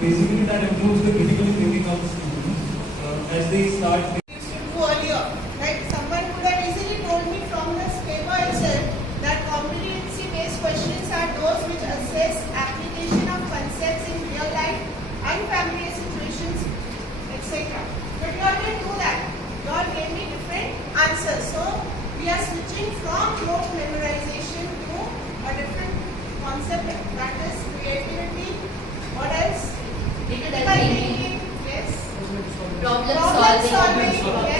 Basically, that improves the critical thinking of the students as they start. Earlier, like someone could have easily told me from this paper itself that competency-based questions are those which assess application of concepts in real life, unfamiliar situations, etc. But you all didn't do that. You all gave me different answers. So we are switching from rote memorization to a different concept, that is creativity. What else? Critical thinking. Yes. Problem Problem solving. solving. Yes.